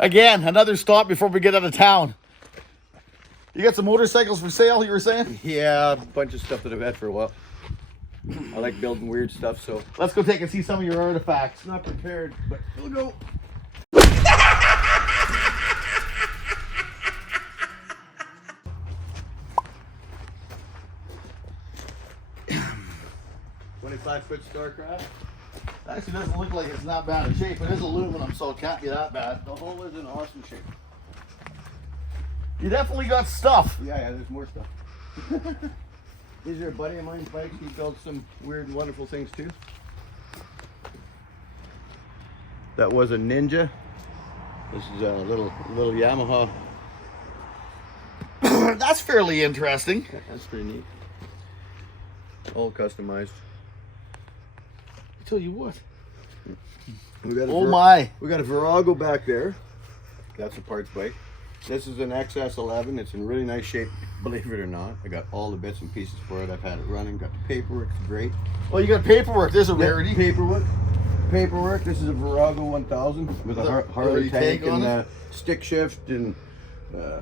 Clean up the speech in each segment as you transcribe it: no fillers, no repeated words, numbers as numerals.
Again, another stop before we get out of town. You got some motorcycles for sale, you were saying? Yeah, a bunch of stuff that I've had for a while. I like building weird stuff, so. Let's go take and see some of your artifacts. Not prepared, but we'll go. $25-foot Starcraft. Actually doesn't look like it's not bad in shape. It is aluminum, so it can't be that bad. The hull is in awesome shape. You definitely got stuff. Yeah, there's more stuff. These are a buddy of mine's bikes. He built some weird and wonderful things too. That was a Ninja. This is a little Yamaha. That's fairly interesting. That's pretty neat. All customized. I tell you what. We got Oh my. We got a Virago back there. That's a parts bike. This is an XS11. It's in really nice shape, believe it or not. I got all the bits and pieces for it. I've had it running, got the paperwork, it's great. Oh, you got paperwork. There's a rarity. Paperwork. This is a Virago 1000 with a Harley tank and a stick shift and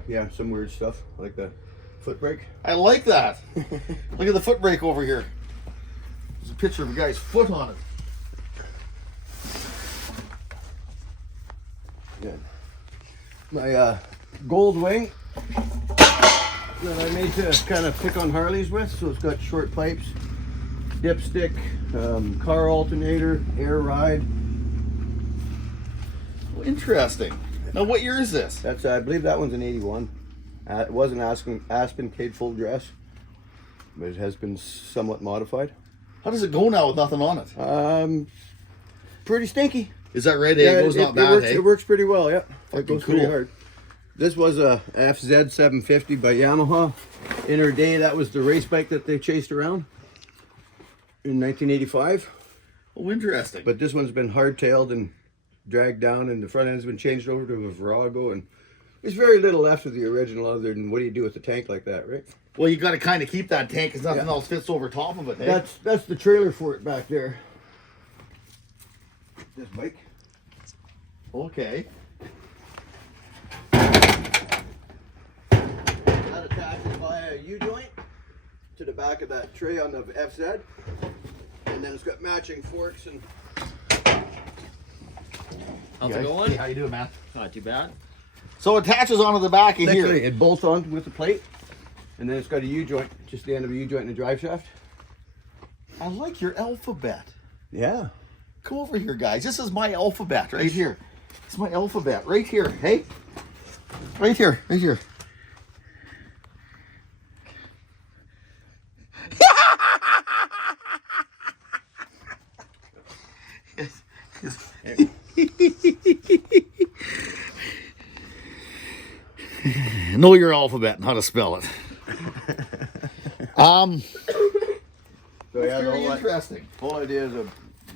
yeah, some weird stuff like the foot brake. I like that. Look at the foot brake over here. There's a picture of a guy's foot on it. Good. My gold wing that I made to kind of pick on Harleys with, so it's got short pipes, dipstick, car alternator, air ride. Well, interesting. Now, what year is this? That's I believe that one's an 81. It was an Aspen Cade full dress, but it has been somewhat modified. How does it go now with nothing on it? Pretty stinky. Is that right? Yeah, it goes not bad. It works pretty well. Yeah, it goes pretty cool. hard. This was a FZ 750 by Yamaha. In her day, that was the race bike that they chased around in 1985. Oh, interesting. But this one's been hardtailed and dragged down, and the front end's been changed over to a Virago, and there's very little left of the original other than what do you do with the tank like that, right? Well, you got to kind of keep that tank because nothing else fits over top of it. Hey? That's the trailer for it back there. This bike. Okay. That attaches via a U-joint to the back of that tray on the FZ, and then it's got matching forks and. How's it going? Hey, how you doing, man? Not too bad. So it attaches onto the back of here. It bolts on with the plate, and then it's got a U-joint, just the end of a U-joint and a drive shaft. I like your alphabet. Yeah. Come over here, guys. This is my alphabet right here. It's my alphabet right here. Hey, right here, right here. Know your alphabet and how to spell it. So yeah, Very interesting. The whole idea is a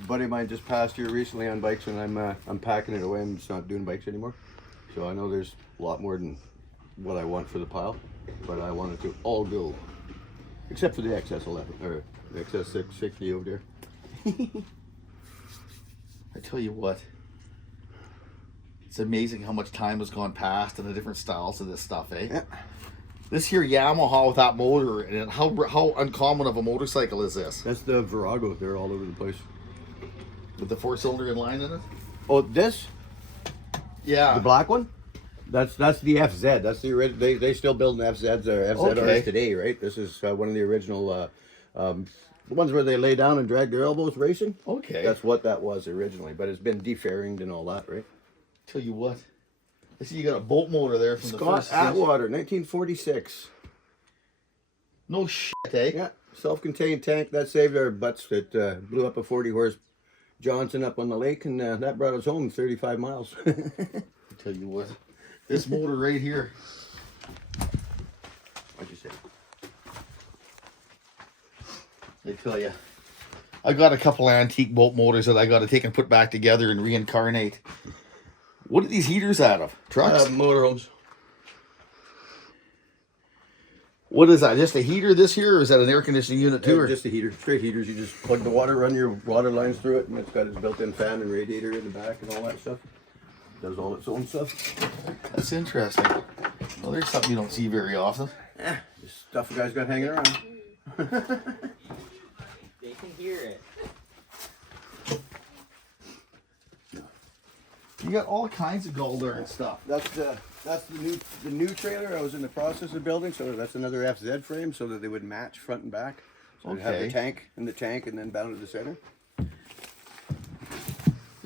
buddy of mine just passed here recently on bikes, and I'm packing it away. I'm just not doing bikes anymore. So I know there's a lot more than what I want for the pile, but I want it to all go, except for the XS11 or the XS660 over there. I tell you what, it's amazing how much time has gone past and the different styles of this stuff, eh? Yeah. This here Yamaha with that motor in it, how uncommon of a motorcycle is this? That's the Virago. They're all over the place. With the 4-cylinder inline in it? Oh, this? Yeah. The black one? That's the FZ. That's the original. They still build FZs or FZRs today, right? This is one of the original the ones where they lay down and drag their elbows racing. Okay. That's what that was originally, but it's been defairinged and all that, right? Tell you what, I see you got a boat motor there from Scott the first. Atwater, 1946. No shit, eh? Yeah, self-contained tank that saved our butts. It blew up a 40-horse Johnson up on the lake, and that brought us home 35 miles. I tell you what, this motor right here. What'd you say? I tell you, I got a couple antique boat motors that I got to take and put back together and reincarnate. What are these heaters out of? Trucks? Motorhomes. What is that? Just a heater this here, or is that an air conditioning unit too? Just a heater, straight heaters. You just plug the water, run your water lines through it, and it's got its built-in fan and radiator in the back and all that stuff. does all its own stuff. That's interesting. Well, there's something you don't see very often. Just stuff the guys got hanging around. They can hear it. You got all kinds of galore and stuff. That's the new trailer I was in the process of building. So that's another FZ frame so that they would match front and back. So okay. Have the tank and then bound to the center. What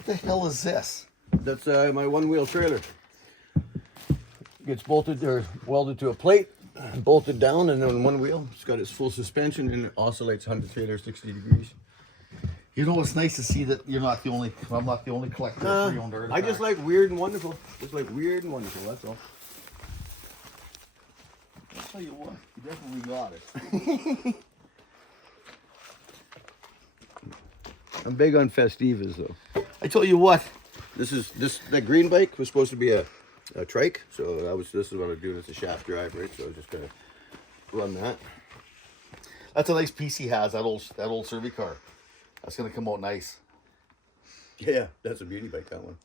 the hell is this? That's my one-wheel trailer. Gets bolted or welded to a plate, bolted down, and on one wheel, it's got its full suspension and it oscillates 100 360 degrees. You know, it's nice to see that you're not the only. I'm not the only collector of pre-owned artifacts. I just like weird and wonderful. Just like weird and wonderful. That's all. I'll tell you what, you definitely got it. I'm big on Festivas though. I tell you what. That green bike was supposed to be a trike, so this is what I'm doing. It's a shaft drive, right? So I was just gonna run that. That's a nice piece he has. That old Survey car. That's gonna come out nice. Yeah, that's a beauty bike. That one.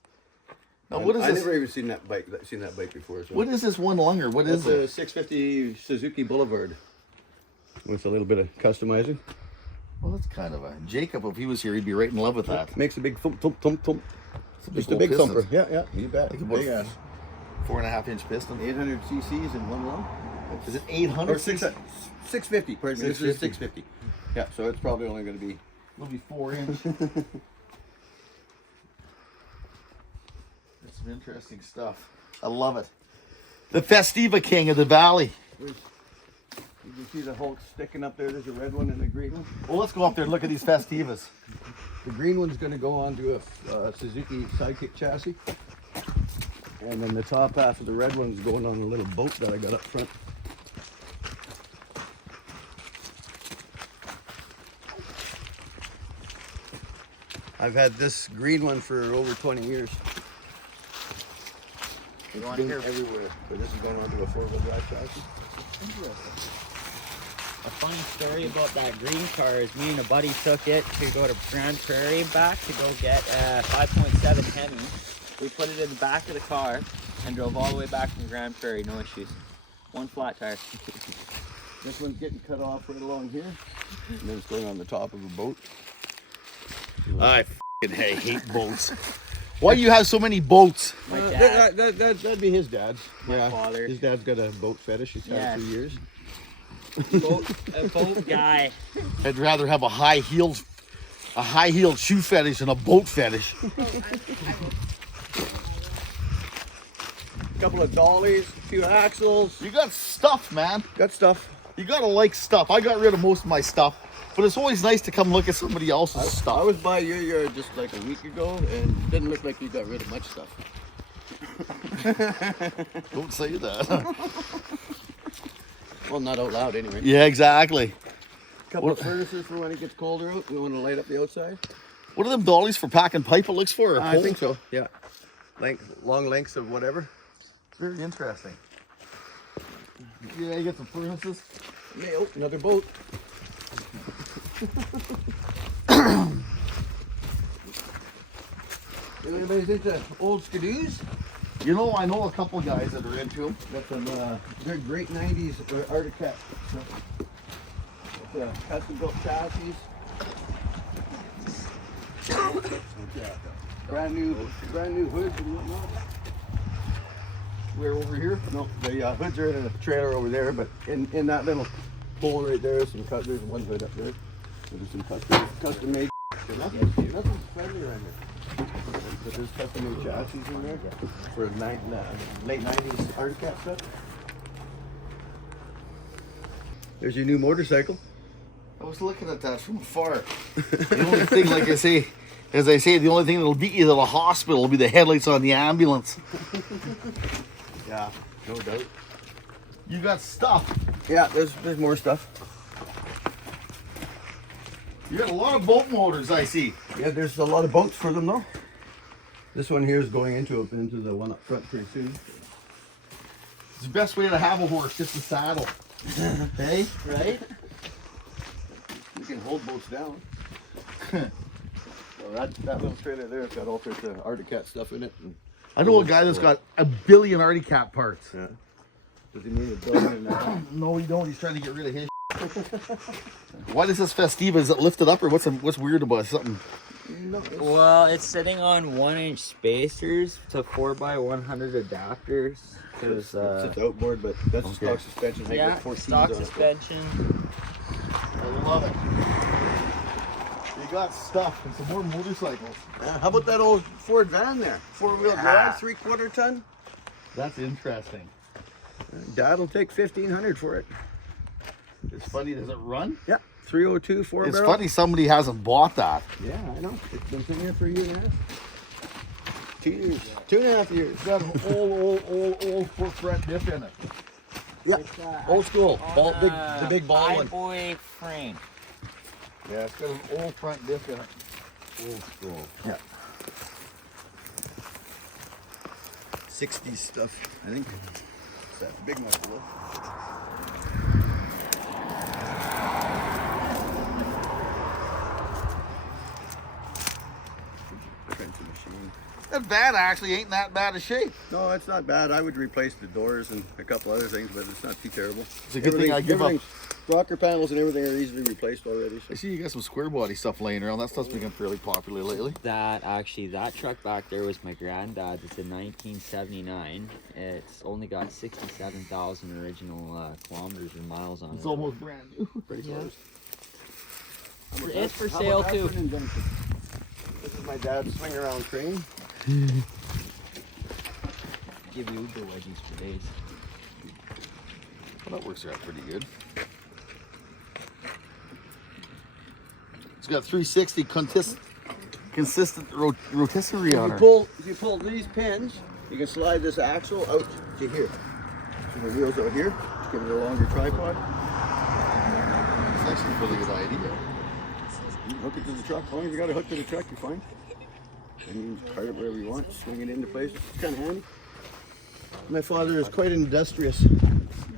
Now, what is I this? never even seen that bike before. So. What is this one longer? What is it? It's a 650 Suzuki Boulevard with a little bit of customizing. Well, that's kind of a Jacob. If he was here, he'd be right in love with that. Makes a big thump, thump, thump, thump. Just a big thumper. Yeah, you bet. Like big ass. 4.5-inch piston. 800 cc's in one long. Is it 800? Or 650. Pardon me. This is 650. Yeah, so it's probably only going to be. It'll be 4-inch. That's some interesting stuff. I love it. The Festiva King of the Valley. You can see the Hulk sticking up there. There's a red one and a green one. Well, let's go up there and look at these Festivas. The green one's going to go onto a Suzuki Sidekick chassis. And then the top half of the red one's going on a little boat that I got up front. I've had this green one for over 20 years. It's been everywhere, but this is going onto a 4-wheel drive chassis. Interesting. A funny story about that green car is me and a buddy took it to go to Grand Prairie and back to go get a 5.7 Hemi. We put it in the back of the car and drove all the way back from Grand Prairie, no issues. One flat tire. This one's getting cut off right along here, and then it's going on the top of a boat. I hate boats. Why do you have so many boats? My dad. That'd be his dad's. My father. His dad's got a boat fetish. He's had it for years. A boat guy. I'd rather have a high-heeled shoe fetish than a boat fetish. A couple of dollies, a few axles. You got stuff, man. Got stuff. You gotta like stuff. I got rid of most of my stuff, but it's always nice to come look at somebody else's stuff. I was by your yard just like a week ago, and it didn't look like you got rid of much stuff. Don't say that. Well, not out loud anyway. Yeah, exactly. A couple of furnaces for when it gets colder out. We want to light up the outside. What are them dollies for packing pipe? It looks for. I think so. Yeah. Long lengths of whatever. Very interesting. Yeah, you get some furnaces. Nail, another boat. Anybody's into old skidoos? You know, I know a couple guys that are into them. Got some they're great 90s Arctic Cat. Custom built chassis. brand new hoods and whatnot. We're over here. No, the hoods are in a trailer over there, but in that little hole right there, there's one hood up there. There's some custom made. Nothing's friendly around here. But there's custom made chassis in there for late 90s Arctic Cat stuff. There's your new motorcycle. I was looking at that from afar. The only thing, like I say, the only thing that'll beat you to the hospital will be the headlights on the ambulance. Yeah, no doubt. You got stuff. Yeah, there's more stuff. You got a lot of boat motors, I see. Yeah, there's a lot of boats for them though. This one here is going into the one up front pretty soon. It's the best way to have a horse, just a saddle. Hey, Right? You can hold boats down. So that little trailer there has got all sorts of Arctic Cat stuff in it. And I know a guy that's got a billion Artie Cat parts. Yeah. Does he need a billion now? No, he don't. He's trying to get rid of his. Why does this Festiva? Is it lifted up or what's weird about it? Something? No, Well, it's sitting on 1-inch spacers to 4x100 adapters. it's outboard, but that's a stock suspension. I Yeah, got 14s stock on it. suspension. I love it. You got stuff and some more motorcycles. How about that old Ford van there? 4-wheel drive, 3/4 ton. That's interesting. Dad'll take 1,500 for it. It's funny. Does it run? Yeah, 302 4 It's barrel. funny somebody hasn't bought that. Yeah, I know. It's been sitting here for a year and a half. 2 years. 2.5 years. It's got an old foot front diff in it. Yeah, old school. Ball, On the big ball high one. boy frame. Yeah, it's got an old front diff in it. Old school. Yeah. 60s stuff, I think. That big muscle. Printing machine. That van actually ain't that bad a shape. No, it's not bad. I would replace the doors and a couple other things, but it's not too terrible. It's a good thing I give up. Rocker panels and everything are easily replaced already. I So. see you got some square body stuff laying around. That stuff's become fairly popular lately. That truck back there was my granddad's. It's a 1979. It's only got 67,000 original kilometers or miles on It's it. almost brand new. Pretty Yeah. close. It's for How sale about that too. for an injunction? This is my dad's swing around crane. Give you Uber wedgies for days. Well, that works out pretty good. It's got 360 consistent rotisserie on her. If you pull these pins, you can slide this axle out to here. So the wheel's out here. Just give it a longer tripod. It's actually a really good idea. You can hook it to the truck. As long as you got it hooked to the truck, you're fine. And you can cart it wherever you want. Swing it into place. It's kind of handy. My father is quite industrious.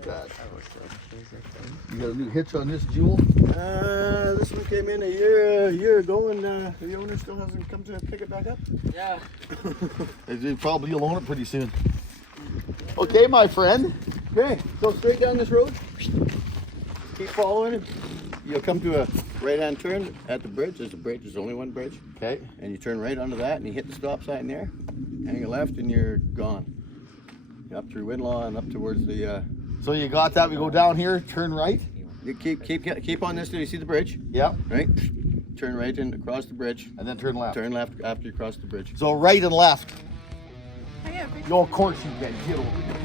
God. You got a new hitch on this Jewel? This one came in a year ago, and the owner still hasn't come to pick it back up. Yeah. They probably will own it pretty soon. Okay, my friend. Okay, go straight down this road. Keep following it. You'll come to a right-hand turn at the bridge. There's a bridge. There's only one bridge. Okay. And you turn right onto that, and you hit the stop sign there. Hang a left, and you're gone. Up through Winlaw and up towards the. So you got that? We go down here, turn right. You keep on this till you see the bridge. Yep. Right. Turn right in across the bridge. And then turn left. Turn left after you cross the bridge. So right and left. No, of course you can. Get over there.